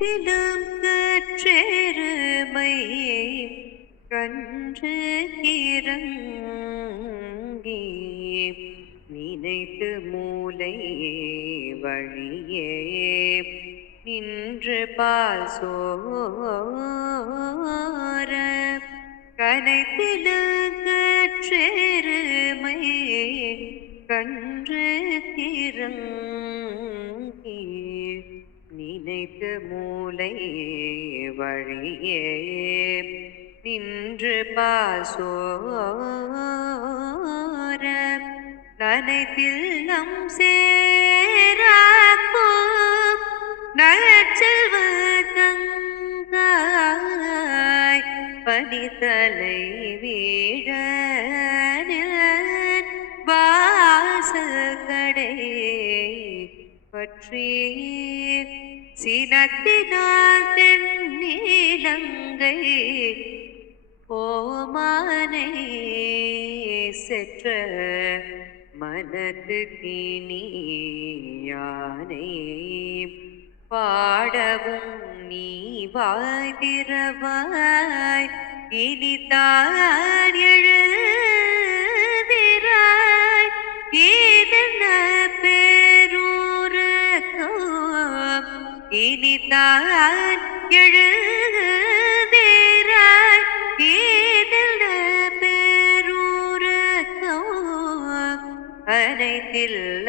அனைத்திலும் கற்றெருமை கன்று இறங்கி நினைத்து மூளை வழியே. நின்று பாசோர சோர. கனைத்திலும் கற்றெருமை கன்று இறங்கி நினைத்து மூளை வழியே நின்று பாசோர. நனைத்தில் நம் சேராக்கும் நற்செல்வ தங்காய் பனித்தலை வீழ வாசல் கடை பற்றி சினத்தினால் தென்னிலங்கை ஓமானை செற்ற மனது யானை பாடவும் நீ வாய் திறவாய் இனிதான் எழுதிராய் இதென்ன பேரூரகம் அனைத்தில்ல